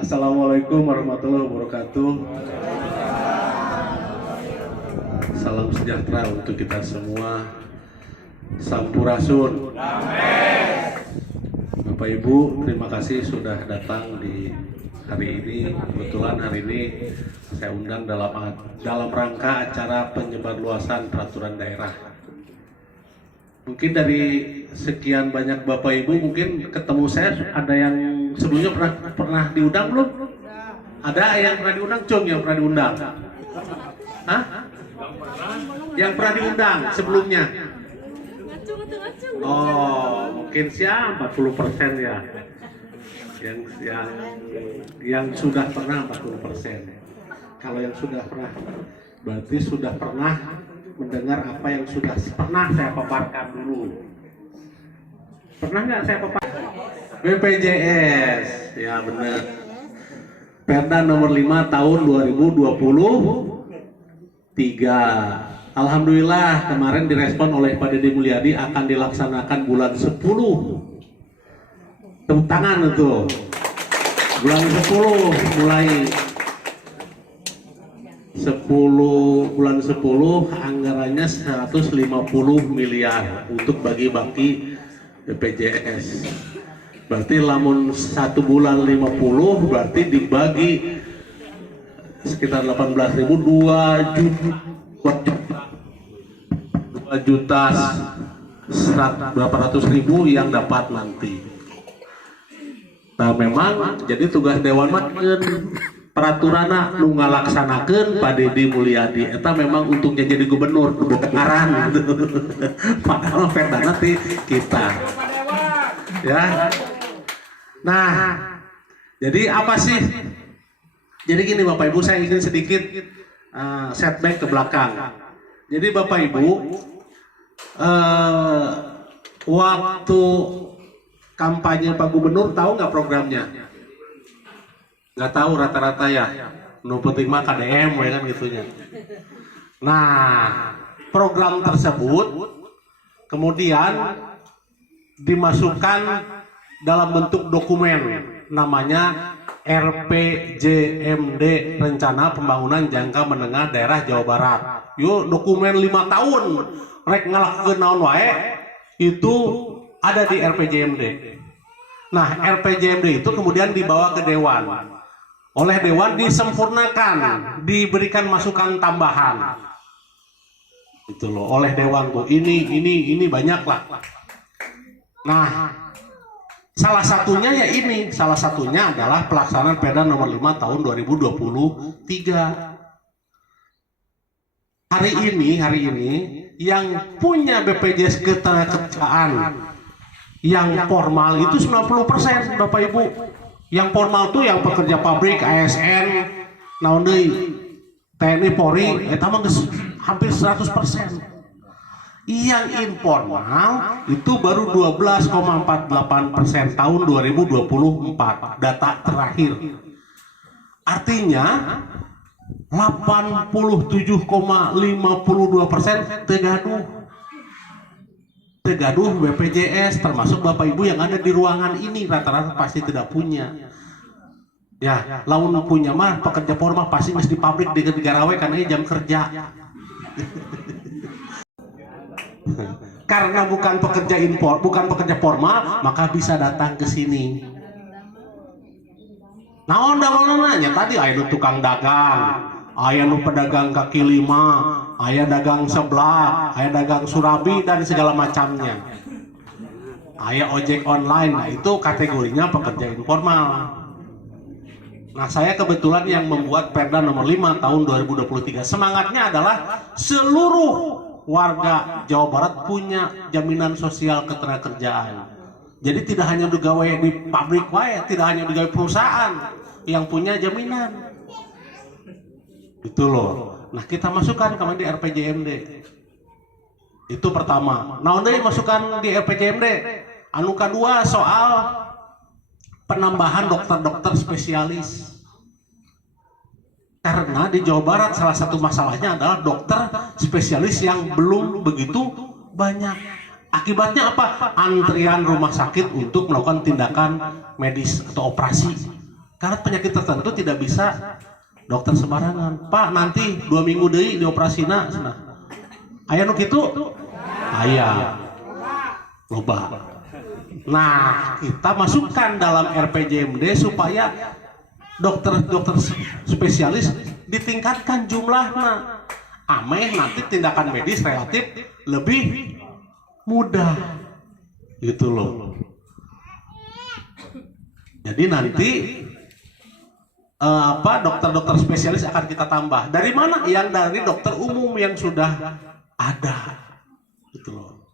Assalamualaikum warahmatullahi wabarakatuh. Salam sejahtera untuk kita semua. Sampurasun. Bapak Ibu, terima kasih sudah datang di hari ini. Kebetulan hari ini saya undang dalam rangka acara penyebarluasan peraturan daerah. Mungkin dari sekian banyak Bapak Ibu, mungkin ketemu saya ada yang sebelumnya pernah diundang belum? Ada yang pernah diundang, Cung, yang pernah diundang? Hah? Yang pernah diundang sebelumnya? Oh, mungkin siapa 40% ya? Yang sudah pernah 40%. Kalau yang sudah pernah, berarti sudah pernah mendengar apa yang sudah pernah saya paparkan dulu. Pernah nggak saya paparkan? BPJS, ya benar. Perda nomor 5 tahun 2023. Alhamdulillah kemarin direspon oleh Pak Deddy Mulyadi akan dilaksanakan bulan 10. Tepuk tangan itu. Bulan 10 mulai 10 anggarannya 150 miliar untuk bagi-bagi BPJS. Berarti lamun 1 bulan 50 berarti dibagi sekitar 18.000, 2.800.000 yang dapat nanti. Nah memang jadi tugas Dewan Makin peraturan nu ngalaksanakeun Pak Deddy Mulyadi eta memang untuknya jadi gubernur ngaran padahal perda nanti kita ya. Nah jadi apa sih, jadi gini Bapak Ibu, saya ingin sedikit setback ke belakang. Jadi Bapak Ibu, waktu kampanye Pak Gubernur tahu nggak programnya? Nggak tahu rata-rata ya, nu penting mah KDM ya kan gitunya. Nah program tersebut kemudian dimasukkan dalam bentuk dokumen namanya RPJMD, Rencana Pembangunan Jangka Menengah Daerah Jawa Barat. Yuk dokumen 5 tahun rek ngalakeun naon wae itu ada di RPJMD. Nah RPJMD itu kemudian dibawa ke Dewan. Oleh Dewan disempurnakan, diberikan masukan tambahan. Itu loh, oleh Dewan tuh ini banyak lah. Nah, salah satunya ya ini, salah satunya adalah pelaksanaan Perda nomor 5 tahun 2023. Hari ini yang punya BPJS Ketenagakerjaan yang formal itu 90% Bapak Ibu. Yang formal tuh yang pekerja pabrik, ASN, naon deui, TNI, Polri, eta mah hampir 100%. Yang informal itu baru 12,48% tahun 2024 data terakhir. Artinya 87,52% tegaduh BPJS, termasuk Bapak Ibu yang ada di ruangan ini rata-rata pasti tidak punya. Ya, lamun punya mah pekerja formal pasti mesti di pabrik di Garawe karena ini jam kerja. Karena bukan pekerja bukan pekerja formal, maka bisa datang ke sini. Naon nanya tadi aya nu tukang dagang, aya nu pedagang kaki lima, aya dagang seblak, aya dagang surabi dan segala macamnya. Aya ojek online, nah itu kategorinya pekerja informal. Nah saya kebetulan yang membuat Perda nomor 5 tahun 2023. Semangatnya adalah seluruh warga Jawa Barat punya jaminan sosial ketenagakerjaan. Jadi tidak hanya digawe di pabrik wae, tidak hanya digawe perusahaan yang punya jaminan. Itu loh. Nah kita masukkan kemarin di RPJMD. Itu pertama. Nah udah masukkan di RPJMD. Anu kedua soal penambahan dokter-dokter spesialis. Karena di Jawa Barat salah satu masalahnya adalah dokter spesialis yang belum begitu banyak. Akibatnya apa? Antrian rumah sakit untuk melakukan tindakan medis atau operasi. Karena penyakit tertentu tidak bisa dokter sembarangan. Pak, nanti 2 minggu deui dioperasina cenah. Aya nu kitu? Aya. Loba. Nah, kita masukkan dalam RPJMD supaya dokter-dokter spesialis ditingkatkan jumlahnya. Ameh nanti tindakan medis relatif lebih mudah. Gitu loh. Jadi nanti dokter-dokter spesialis akan kita tambah. Dari mana? Yang dari dokter umum yang sudah ada. Gitu loh.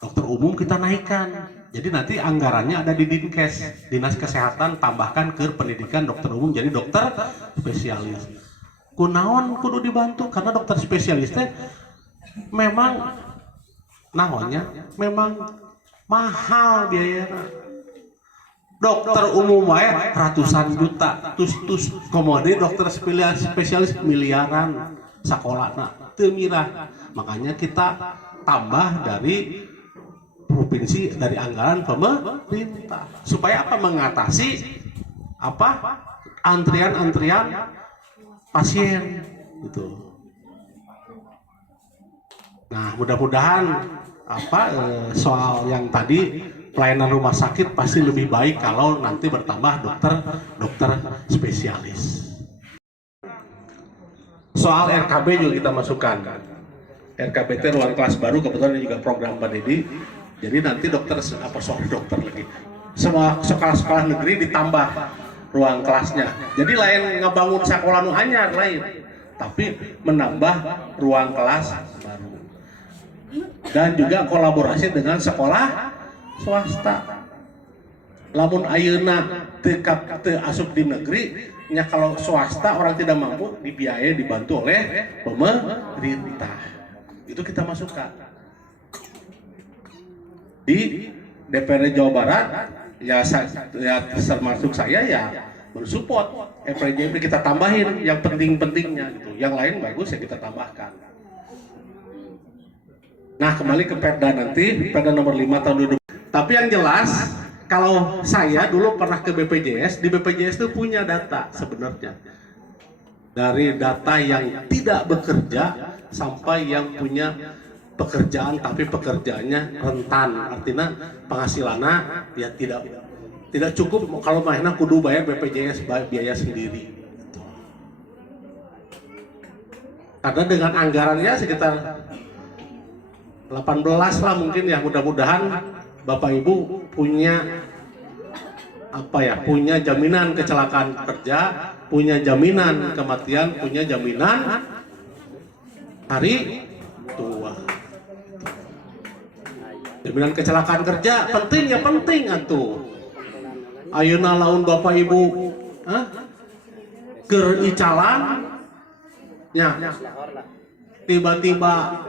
Dokter umum kita naikkan. Jadi nanti anggarannya ada di Dinkes, Dinas Kesehatan, tambahkan ke pendidikan dokter umum jadi dokter spesialis. Kunaon kudu dibantu karena dokter spesialisnya memang memang mahal biayanya. Dokter umum wae ratusan juta, tus komode dokter spesialis miliaran sakolana teu mirah. Makanya kita tambah dari provinsi, dari anggaran pemerintah supaya apa? Mengatasi antrian pasien gitu. Nah, mudah-mudahan soal yang tadi pelayanan rumah sakit pasti lebih baik kalau nanti bertambah dokter spesialis. Soal RKB juga kita masukkan. RKB itu ruang kelas baru, kebetulan ini juga program Pak Dedi. Jadi nanti dokter lagi. Semua sekolah-sekolah negeri ditambah ruang kelasnya. Jadi lain ngebangun sekolah nu anyar lain, tapi menambah ruang kelas baru. Dan juga kolaborasi dengan sekolah swasta. Lamun ayeuna teu asup di negeri, nya kalau swasta orang tidak mampu dibiayai dibantu oleh pemerintah. Itu kita masukkan. Di DPRD Jawa Barat ya termasuk saya ya mensupport RPJMD, kita tambahin yang penting-pentingnya gitu. Yang lain bagus ya kita tambahkan. Nah, kembali ke Perda nanti, Perda nomor 5 tahun 2020. Tapi yang jelas, kalau saya dulu pernah ke BPJS, di BPJS itu punya data sebenarnya. Dari data yang tidak bekerja sampai yang punya pekerjaan tapi pekerjaannya rentan, artinya penghasilannya ya tidak cukup kalau mainnya kudu bayar BPJS biaya sendiri. Karena dengan anggarannya sekitar 18 lah mungkin ya, mudah-mudahan Bapak Ibu punya punya jaminan kecelakaan kerja, punya jaminan kematian, punya jaminan hari tua. Jaminan kecelakaan kerja penting ya, penting atuh. Ayeuna laun Bapak Ibu keur icalan nya tiba-tiba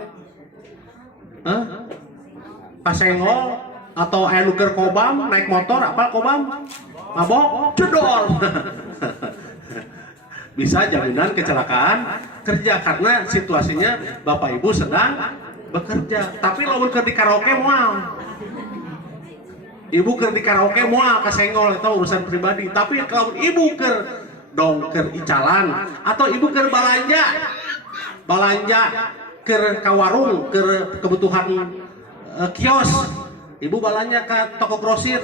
kasenggol atau anu keur kobam naik motor, apa kobam mabok jedor. Bisa jaminan kecelakaan kerja karena situasinya Bapak Ibu sedang bekerja. Tapi lamun keur di karaoke moal, ibu keur di karaoke moal kasenggol itu urusan pribadi. Tapi kalau ibu keur icalan atau ibu keur balanja keur ka warung, keur kebutuhan kios, ibu balanja ke toko grosir,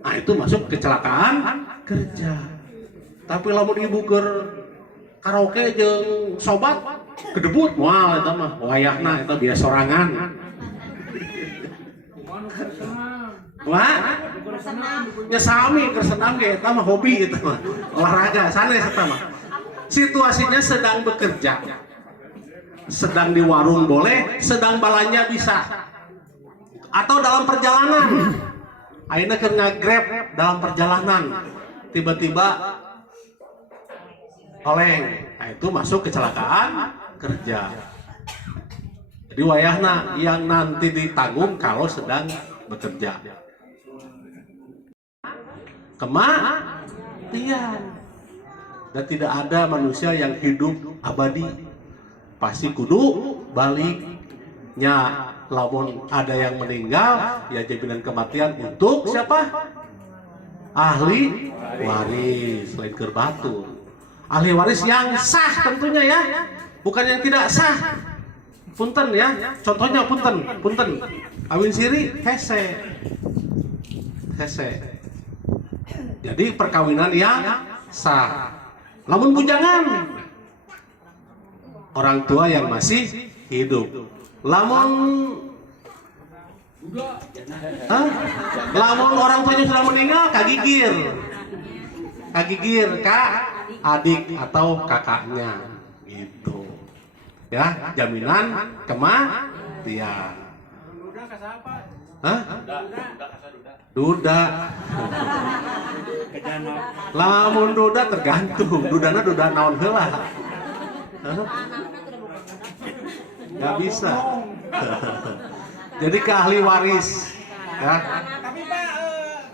nah itu masuk kecelakaan kerja. Tapi lamun ibu keur karaoke jeung sobat kedebut moal eta mah wayahna eta biasa sorangan. Wah, nya sami keur senam ge eta mah hobi eta mah. Olahraga sanes eta mah. Situasinya sedang bekerja. Sedang di warung boleh, sedang balanja bisa. Atau dalam perjalanan. Ayeuna keur nge-grab dalam perjalanan. Tiba-tiba oleng. Nah, itu masuk kecelakaan kerja. Jadi wayahna yang nanti ditanggung kalau sedang bekerja. Kematian. Dan tidak ada manusia yang hidup abadi. Pasti kudu baliknya. Lamun ada yang meninggal, ya jaminan kematian untuk siapa? ahli waris, lain keur batur. Ahli waris yang sah tentunya ya, bukan yang tidak sah. Punten ya, contohnya punten. Kawin siri hese. Jadi perkawinan yang sah. Lamun bujangan, orang tua yang masih hidup. Lamun orang tuanya sudah meninggal, kagigir kak, adik atau kakaknya, gitu. Ya, jaminan kematian. Duda. Lamun duda tergantung. Dudana duda naon heula. Nggak bisa. Jadi ke ahli waris. Ya. Tapi Pak,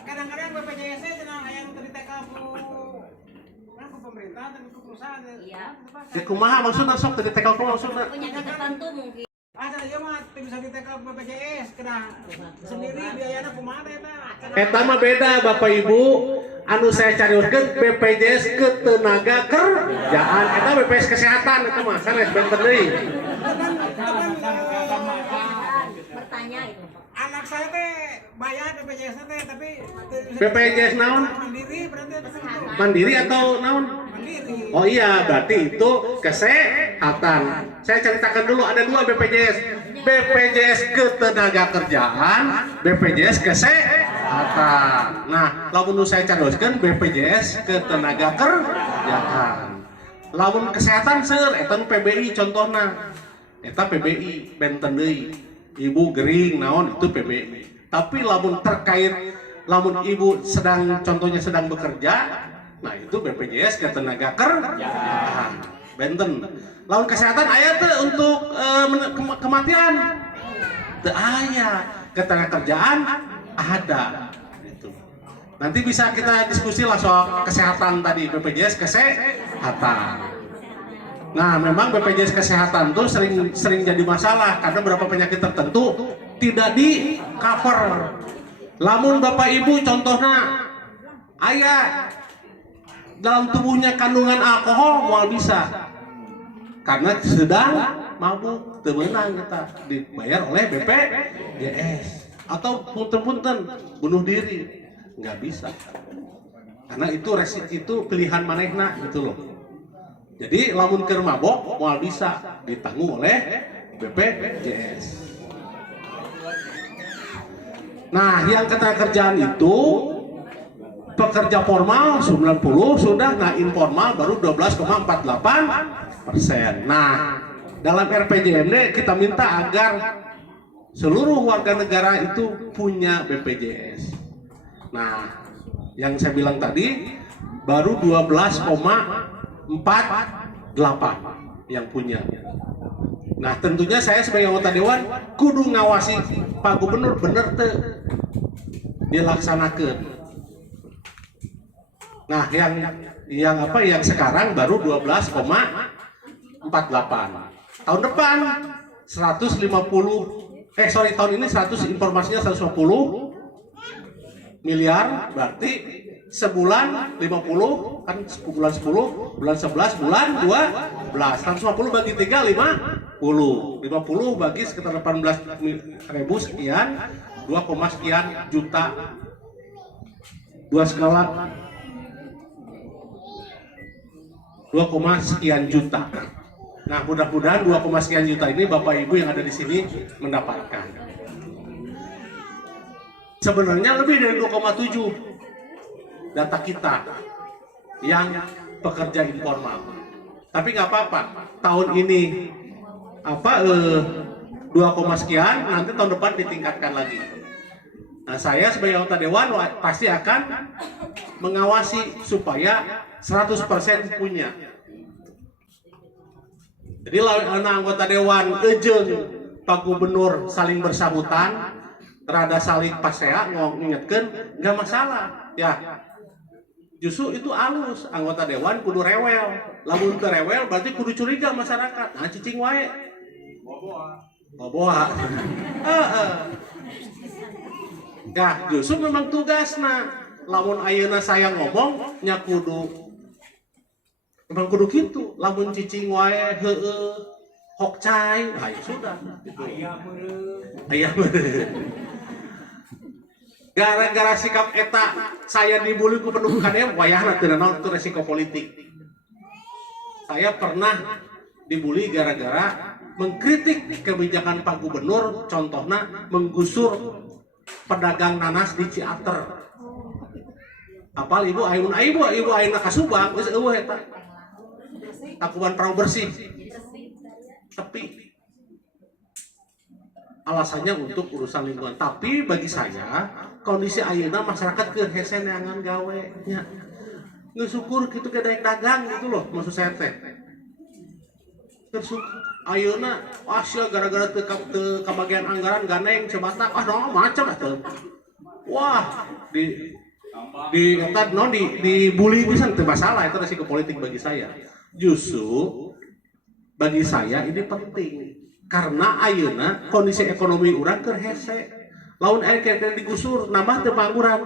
kadang-kadang BPJS cenah aya nu teu ku pemerintah dan ku perusahaan. Iya. Ya kumaha maksudna sok teu ditekel ku maksudna? Penyakit tertentu mungkin. Ieu mah teu bisa ditekel BPJS kena sendiri biayana kumaha teh Pak. Eta mah beda Bapak Ibu. Anu saya carioskeun BPJS Ketenaga Kerjaan. Eta BPJS Kesehatan eta mah sanes benten deui. Bertanya itu. Anak saya teh bayar BPJS teh tapi BPJS naon? mandiri berarti itu. Mandiri atau naon? Mandiri. Oh iya, berarti itu kesehatan. Saya ceritakan dulu ada dua BPJS. BPJS Ketenagakerjaan, BPJS Kesehatan. Nah, lamun saya caroskeun BPJS Ketenagakerjaan. Lamun kesehatan seueur eta PBI contohna. Eta PBI benten deui. Ibu gering naon itu PBI. Tapi lamun terkait lamun ibu contohnya sedang bekerja, nah itu BPJS Ketenagakerjaan. Benten. Lamun kesehatan aya teh untuk kematian. Teu aya. Ketenagakerjaan ada. Gitu. Nanti bisa kita diskusi lah soal kesehatan tadi, BPJS Kesehatan. Nah, memang BPJS Kesehatan tuh sering jadi masalah karena beberapa penyakit tertentu tidak di cover. Lamun Bapak Ibu contohnya ayah dalam tubuhnya kandungan alkohol moal bisa karena sedang mabuk teu meunang kita dibayar oleh BPJS atau punten-punten bunuh diri nggak bisa karena itu pilihan manehna gitu loh. Jadi lamun keur mabok moal bisa ditanggung oleh BPJS. Nah, yang ketenagakerjaan itu pekerja formal 90 sudah, nah informal baru 12,48%. Nah, dalam RPJMD kita minta agar seluruh warga negara itu punya BPJS. Nah, yang saya bilang tadi baru 12,48 yang punya. Nah, tentunya saya sebagai anggota dewan kudu ngawasi Pak Gubernur bener teu dilaksanakeun. Nah, yang sekarang baru 12,48. Tahun depan tahun ini 100 informasinya 150 miliar, berarti sebulan 50 kan bulan 10, bulan 11, bulan 12. 150 bagi 3 50 bagi sekitar 18.000 sekian 2, sekian juta. 2 skala 2, sekian juta. Nah, mudah-mudahan 2, sekian juta ini Bapak Ibu yang ada di sini mendapatkan. Sebenarnya lebih dari 2,7 data kita yang pekerja informal. Tapi nggak apa-apa. Tahun ini 2, sekian, nanti tahun depan ditingkatkan lagi. Nah, saya sebagai anggota dewan pasti akan mengawasi supaya 100% punya. Jadi anggota dewan jeung Pak Gubernur saling bersahutan, rada saling pasea ngingetkeun nggak masalah ya. Justru itu halus, anggota dewan kudu rewel. Lamun teu rewel berarti kudu curiga masyarakat. Nah, cicing wae. Boboa. Ya, justru memang tugasna lamun ayeuna saya ngomong nya kudu emang kudu gitu, lamun cicing wae heueuh hok cai, ya sudah gitu. Aya meureun. Gara-gara sikap eta saya dibully ku pendukung KDM, wayahna teu naon itu resiko politik. Saya pernah dibully gara-gara mengkritik kebijakan Pak Gubernur, contohnya menggusur pedagang nanas di Ciater. Apal ibu ayeuna ka Subang geus eueuh eta. Takuban perahu bersih. Tepi. Alasannya untuk urusan lingkungan. Tapi bagi saya, kondisi ayeuna masyarakat keur hese neangan gawe nya. Geus syukur kitu ke daek dagang gitu loh maksud saya teh. Ayeuna sia gara-gara teu kabagian anggaran ganeng cebatak no macam atuh. Wah, dibully pisan teu masalah, itu resiko politik bagi saya. Justru bagi saya ini penting karena ayeuna kondisi ekonomi urang keur hese. Laun aya kene digusur nambah teu pangguran.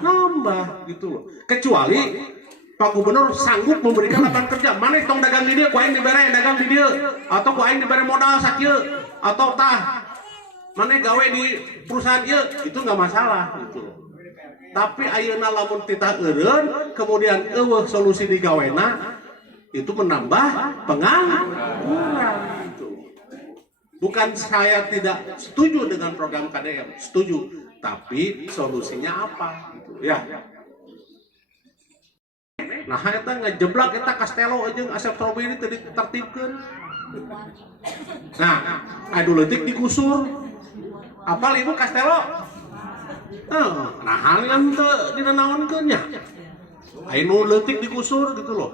Nambah gitu loh. Kecuali Pak Gubernur sanggup memberikan lapangan kerja. Mana tong dagang di dieu ku aing dibere dagang di dieu atau ku aing dibere modal sakieu atau tah mana gawe di perusahaan ieu itu enggak masalah gitu loh. Tapi ayeuna lamun titah eureun kemudian eueuh solusi digawena itu menambah pengangguran gitu. Bukan saya tidak setuju dengan program KDM, setuju, tapi solusinya apa gitu ya. Nah eta ngejeblak eta Castello jeung Asep Strawberry teu ditertibkeun. Nah, adu leutik digusur. Apal ibu Castello? Nah hal yang teu dinanaonkeun nya. Anu leutik digusur gitu loh.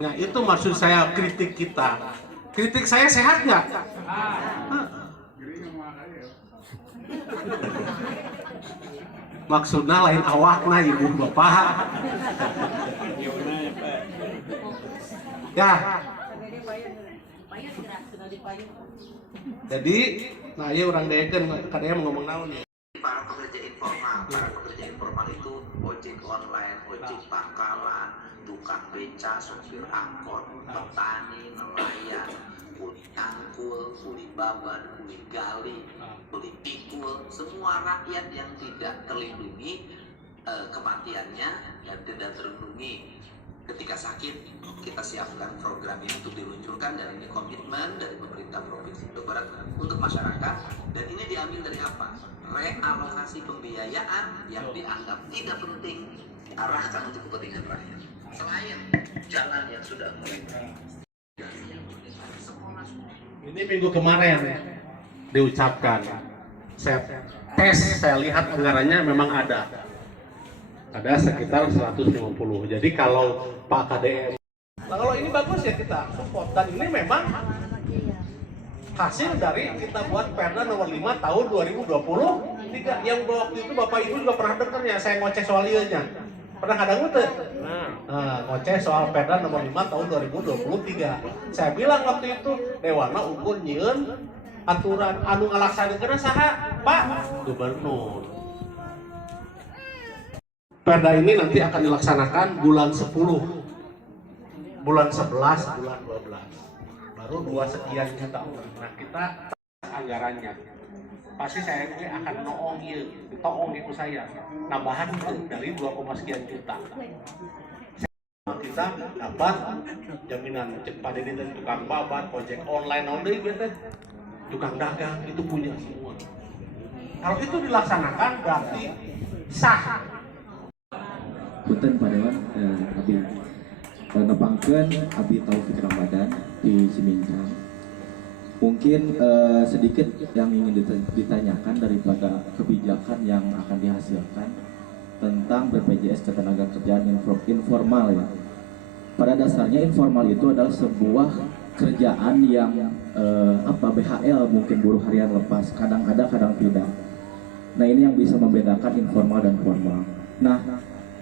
Nah itu maksud saya kritik kita. Kritik saya sehat nggak? Maksudnya lain awakna ibu bapak. Ya. Jadi, nah ya orang dekeun kadang ngomong naon ya. Para pekerja informal itu ojek online, ojek pangkalan, tukang beca, sopir angkot, petani, nelayan, kuli angkul, kuli baban, kuli gali, kuli pikul, semua rakyat yang tidak terlindungi kematiannya dan tidak terlindungi ketika sakit. Kita siapkan program ini untuk diluncurkan dan ini komitmen dari pemerintah Provinsi Jawa Barat untuk masyarakat. Dan ini diambil dari apa? Realokasi pembiayaan yang dianggap tidak penting arahkan untuk kepentingan rakyat. Selain jalan yang sudah mulai ini minggu kemarin diucapkan saya tes, saya lihat anggarannya memang ada sekitar 150. Jadi kalau Pak KDM, nah kalau ini bagus ya kita support, dan ini memang hasil dari kita buat Perda nomor 5 tahun 2023 yang waktu itu Bapak Ibu juga pernah dengar ya saya ngoceh soal ieunya. Pernah kadang teu? Nah, ngoceh soal Perda nomor 5 tahun 2023. Saya bilang waktu itu dewana ukur nyieun aturan anu ngalaksaneunkeun saha? Pak Gubernur. Perda ini nanti akan dilaksanakan bulan 10, bulan 11, bulan 12. Baru 2 sekian juta orang. Nah kita anggarannya pasti saya akan noong ieu, ditoong itu saya nambahan dari 2, sekian juta. Kita dapat jaminan cepat ini dari tukang babat, ojek online, only gitu, tukang dagang itu punya semua. Kalau itu dilaksanakan berarti sah. Punten Pak Dewan, Abi nepangkeun Abi Taufik Ramadan di Cimincang. Mungkin sedikit yang ingin ditanyakan daripada kebijakan yang akan dihasilkan tentang BPJS Ketenagakerjaan informal ya. Pada dasarnya informal itu adalah sebuah kerjaan yang BHL mungkin buruh harian lepas, kadang ada kadang tidak. Nah ini yang bisa membedakan informal dan formal. Nah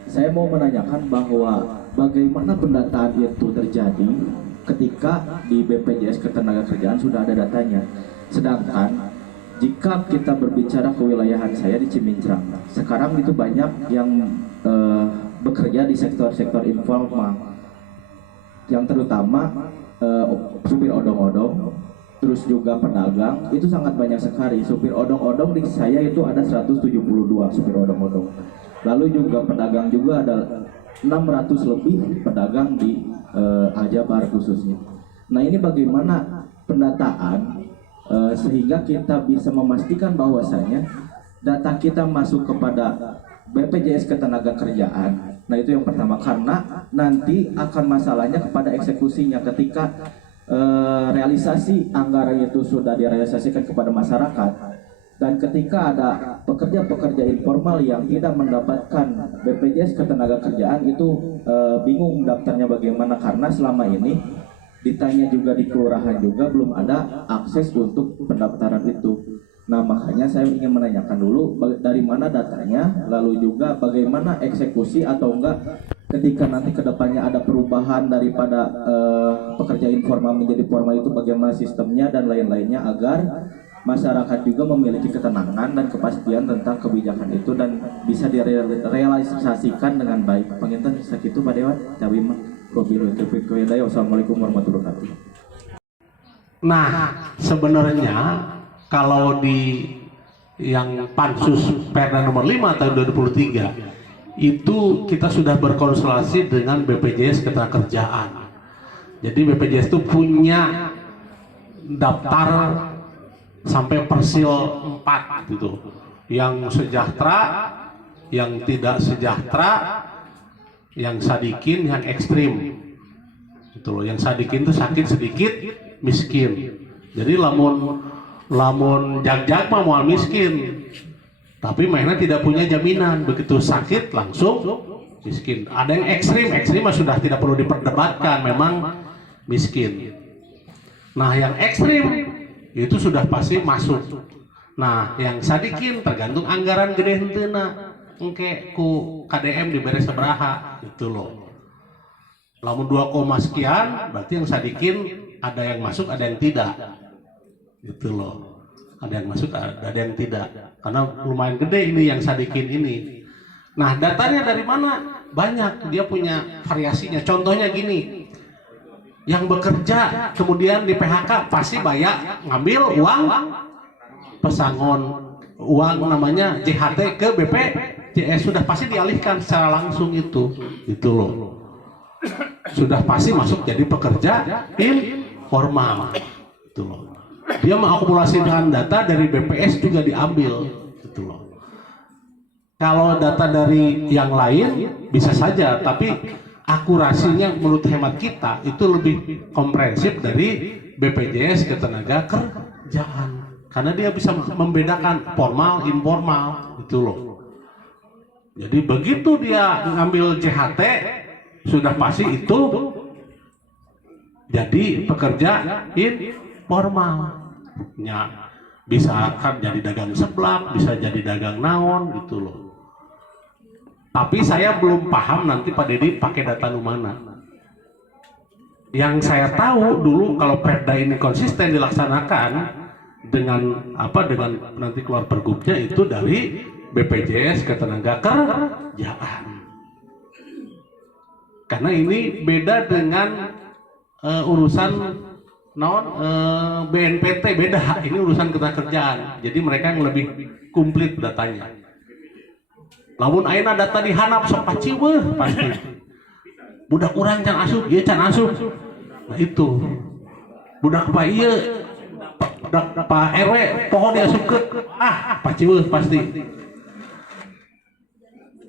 saya mau menanyakan bahwa bagaimana pendataan itu terjadi ketika di BPJS Ketenagakerjaan sudah ada datanya, sedangkan jika kita berbicara kewilayahan saya di Cimincrang, sekarang itu banyak yang bekerja di sektor-sektor informal, yang terutama supir odong-odong, terus juga pedagang, itu sangat banyak sekali. Supir odong-odong di saya itu ada 172 supir odong-odong. Lalu juga pedagang juga ada 600 lebih pedagang di Aljabar khususnya. Nah ini bagaimana pendataan sehingga kita bisa memastikan bahwasanya data kita masuk kepada BPJS Ketenagakerjaan. Nah itu yang pertama, karena nanti akan masalahnya kepada eksekusinya ketika realisasi anggaran itu sudah direalisasikan kepada masyarakat, dan ketika ada pekerja-pekerja informal yang tidak mendapatkan BPJS Ketenagakerjaan itu bingung daftarnya bagaimana, karena selama ini ditanya juga di kelurahan juga belum ada akses untuk pendaftaran itu. Nah makanya saya ingin menanyakan dulu dari mana datanya, lalu juga bagaimana eksekusi atau enggak ketika nanti kedepannya ada perubahan daripada pekerja informal menjadi formal itu, bagaimana sistemnya dan lain-lainnya agar masyarakat juga memiliki ketenangan dan kepastian tentang kebijakan itu dan bisa direalisasikan dengan baik. Penginten sakitu Pak Dewan, Cawima, Wabillahi taufiq wal hidayah. Wassalamualaikum warahmatullahi wabarakatuh. Nah, sebenarnya kalau di yang Pansus Perda nomor 5 tahun 2023 itu kita sudah berkonsultasi dengan BPJS Ketenagakerjaan. Jadi BPJS itu punya daftar sampai persil 4 gitu. Yang sejahtera, yang tidak sejahtera, yang sadikin, yang ekstrim. Gitu loh. Yang sadikin itu sakit sedikit, miskin. Jadi lamun jag-jag mah moal miskin. Tapi mainnya tidak punya jaminan, begitu sakit langsung miskin. Ada yang ekstrim mah sudah tidak perlu diperdebatkan, memang miskin. Nah, yang ekstrim itu sudah pasti masuk. Nah, yang sadikin tergantung anggaran gede henteu engke ku KDM diberi sabaraha gitu loh. Lamun 2, sekian berarti yang sadikin ada yang masuk, ada yang tidak. Gitu loh. Ada yang masuk, ada yang tidak. Karena lumayan gede ini yang sadikin ini. Nah, datanya dari mana? Banyak, dia punya variasinya. Contohnya gini, yang bekerja kemudian di PHK pasti bayar ngambil uang pesangon, uang namanya JHT ke BPJS, sudah pasti dialihkan secara langsung itu loh. Sudah pasti masuk jadi pekerja informal gitu loh. Dia mengakumulasikan data dari BPS juga diambil gitu loh. Kalau data dari yang lain bisa saja, tapi akurasinya menurut hemat kita itu lebih komprehensif dari BPJS Ketenagakerjaan, karena dia bisa membedakan formal informal gitu loh. Jadi begitu dia ngambil JHT sudah pasti itu jadi pekerja informal. Ya, bisa kan jadi dagang seblak, bisa jadi dagang naon gitu loh. Tapi saya belum paham nanti Pak Dedi pakai data mana. Yang saya tahu dulu kalau Perda ini konsisten dilaksanakan dengan dengan nanti keluar pergubnya itu dari BPJS Ketenagakerjaan. Karena ini beda dengan urusan BNPT, beda. Ini urusan ketenagakerjaan. Jadi mereka yang lebih komplit datanya. Lamun ayeuna data dihanap sok paciweuh pasti. Budak urang can asup, ieu can asup. Nah itu. Budak Pak ieu, budak Pak RW pohon diasupkeun. Paciweuh pasti.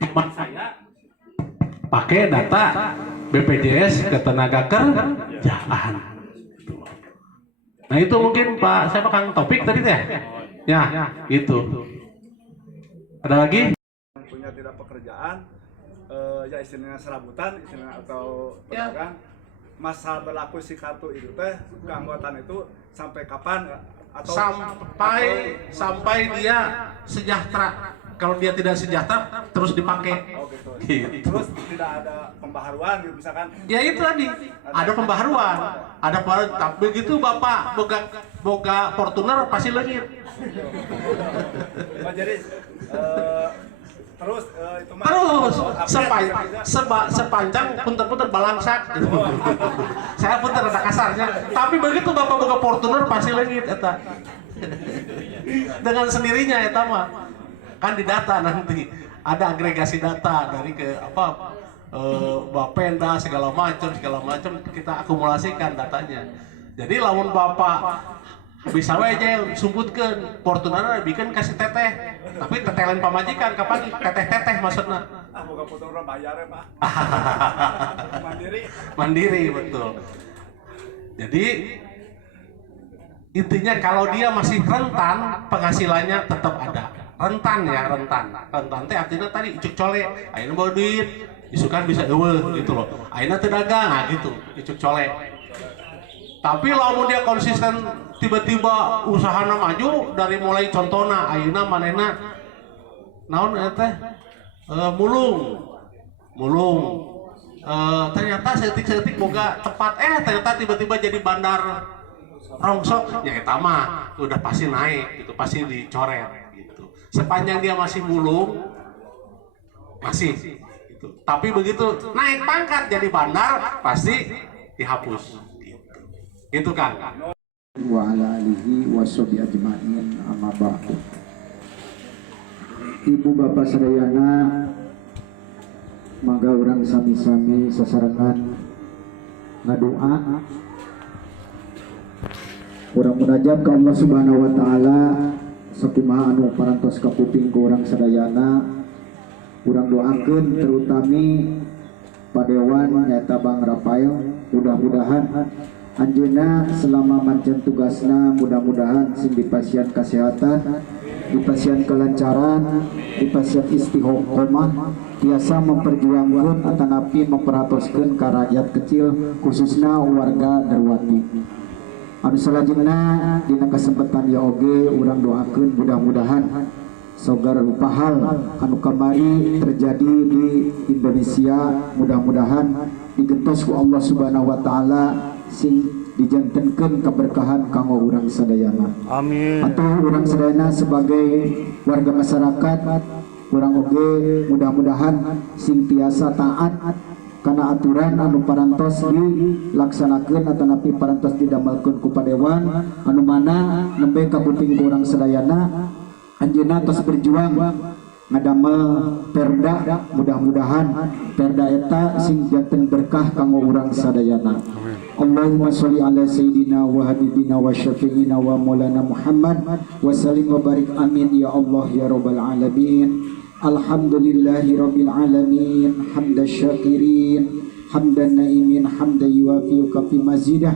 Hemat saya pakai data BPJS Ketenagakerjaan. Nah itu mungkin Pak siapa Kang Topik tadi teh? Ya, gitu. Ada lagi? Punya tidak pekerjaan, ya istilahnya serabutan, istilahnya atau pedagang, masa berlaku si kartu itu teh keanggotaan itu sampai kapan? Atau sampai dia sejahtera. kalau dia tidak sejahtera terus dipakai. Oh gitu. Gitu. Terus tidak ada pembaharuan gitu misalkan. Ya itu tadi, ada pembaharuan, tapi begitu Bapak boga Fortuner pasti leungit. Oh, jadi terus itu mah Terus update sepanjang punten-punten balangsak gitu. Saya punten rada kasarnya, tapi begitu Bapak boga Fortuner pasti leungit eta. Dengan sendirinya eta mah. Kan di data nanti ada agregasi data dari ke apa Bapenda segala macam kita akumulasikan datanya. Jadi lamun Bapak bisa aja sumputkeun Fortuner bikin kasih teteh, tapi teteh lain pamajikan kapan teteh maksudna. Ah boga foto orang bayar ya Pak. Mandiri betul. Jadi intinya kalau dia masih rentan penghasilannya tetap ada. Rentan teh artinya tadi icuk cole ayeuna bawa duit isukan bisa eueuh gitu loh, ayeuna teu dagang gitu icuk cole. Tapi lamun dia konsisten tiba-tiba usahana maju dari mulai contohna ayeuna manehna naon teh mulung ternyata setik boga tempat ternyata tiba-tiba jadi bandar rongsok ya eta mah udah pasti naik gitu, pasti dicoret gitu. Sepanjang dia masih mulung masih gitu. Tapi begitu naik pangkat jadi bandar pasti dihapus gitu. Gitu kan. Wa ala alihi washabi ajma'in amma ba'du. Ibu bapak sadayana mangga urang sami-sami sasarengan ngadoa urang munajat ka Allah Subhanahu wa taala sakumaha anu parantos ka kuping ku urang sadayana. Urang doakeun terutami padewan nyaeta Bang Rafael, mudah-mudahan anjeunna selama mancan tugasna mudah-mudahan sing dipasieun kesehatan, dipasieun kelancaran, dipasieun istiqomah, biasa memperjuangkan atanapi memperatoskeun ka rakyat kecil khususna warga Darwati. Anu salajengna dina kesempatan ya oge urang doakeun mudah-mudahan sogar rupa hal anu kamari terjadi di Indonesia mudah-mudahan digentos ku Allah Subhanahu wa taala sing dijantenkeun keberkahan kanggo urang sadayana. Amin. Atuh urang sadayana sebagai warga masyarakat urang oge mudah-mudahan sing tiasa taat karena aturan anu parantos dilaksanakeun atanapi parantos didamelkeun ku padewan anu mana nembe ka kuping urang sadayana anjeunna tos berjuang ngadamel perda, mudah-mudahan perda eta sing janten berkah kanggo urang sadayana. Allahumma sholli ala sayyidina wa habibina wa syafi'ina wa maulana Muhammad wa sallim wa barik amin ya Allah ya rabbal alamin. Alhamdulillahi rabbil alamin hamdan syakirin hamdan naimin hamdan yuwafi kafi mazidah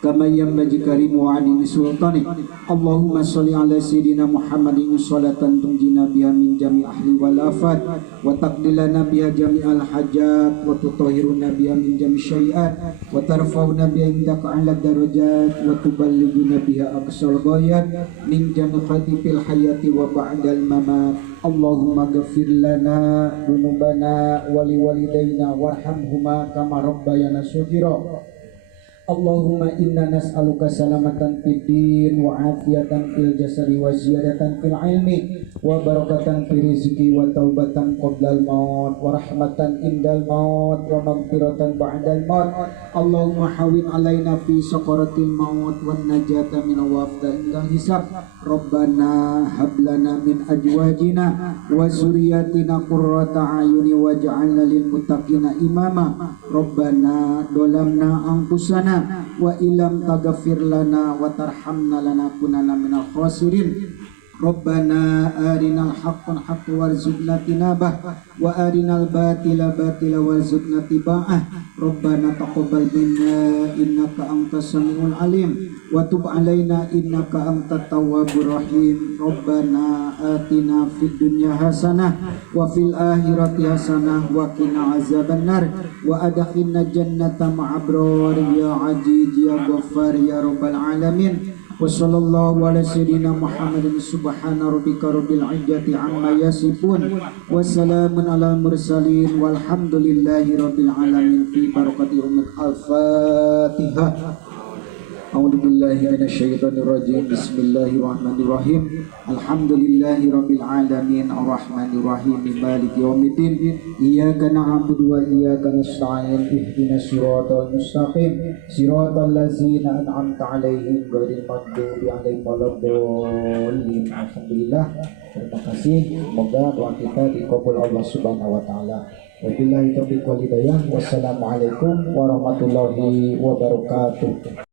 kama yanbaghi karimu adimi sultani. Allahumma sholli ala sayyidina Muhammadin sholatan tunjina biha min jami ahli wal afat wa taqdilana biha jami'al hajat wa tutahhiruna biha min jami syai'at wa tarfa'una biha indaka ala darajat wa tuballighuna biha aqsal ghayat min jannati fil hayati wa ba'dal mamat. Allahumma ghfir lana dunubana wa liwalidayna warhamhuma kama rabbayana shaghira. Allahumma inna nas'aluka salamatan fid din wa afiyatan fil jasadi wa ziyadatan fil ilmi wa barakatan fil rizqi wa taubatan qabla al maut wa rahmatan indal maut wa maghfiratan ba'dal maut. Allahumma hawin alaina fi saqaratil maut wan najata min wafda indal hisab. Rabbana hab lana min azwajina wa zurriyyatina qurrata a'yuni waj'alna lil muttaqina imama. Rabbana dolamna anfusana wa ilam taghfir lana wa tarhamna lanakunanna minal khasirin. Rabbana arinal haqqan haqqan warzuqna tinabah wa arinal batila batila warzuqna tiba'ah. Rabbana taqabbal minna innaka antas samiul alim wa tub alaina innaka antat tawwabur rahim. Rabbana atina fid dunya hasanah wa fil akhirati hasanah wa qina azabannar wa adkhilna jannata ma'abrar ya aziz ya ghaffar ya rabbal alamin. وصلى الله على سيدنا محمد سبحان ربك رب العزة عما يصفون وسلام على المرسلين والحمد لله رب العالمين في بركة الفاتحة. أعوذ بالله من الشيطان الرجيم. بسم الله الرحمن الرحيم. الحمد لله رب العالمين الرحمن الرحيم مالك يوم الدين. إياك نعبد وإياك نستعين اهدنا الصراط المستقيم صراط الذين أنعمت عليهم غير المغضوب عليهم ولا الضالين. Alhamdulillah, terima kasih. Semoga doa kita dikabul Allah Subhanahu wa taala. Wabillahi taufiq wal hidayah. Wassalamualaikum warahmatullahi wabarakatuh.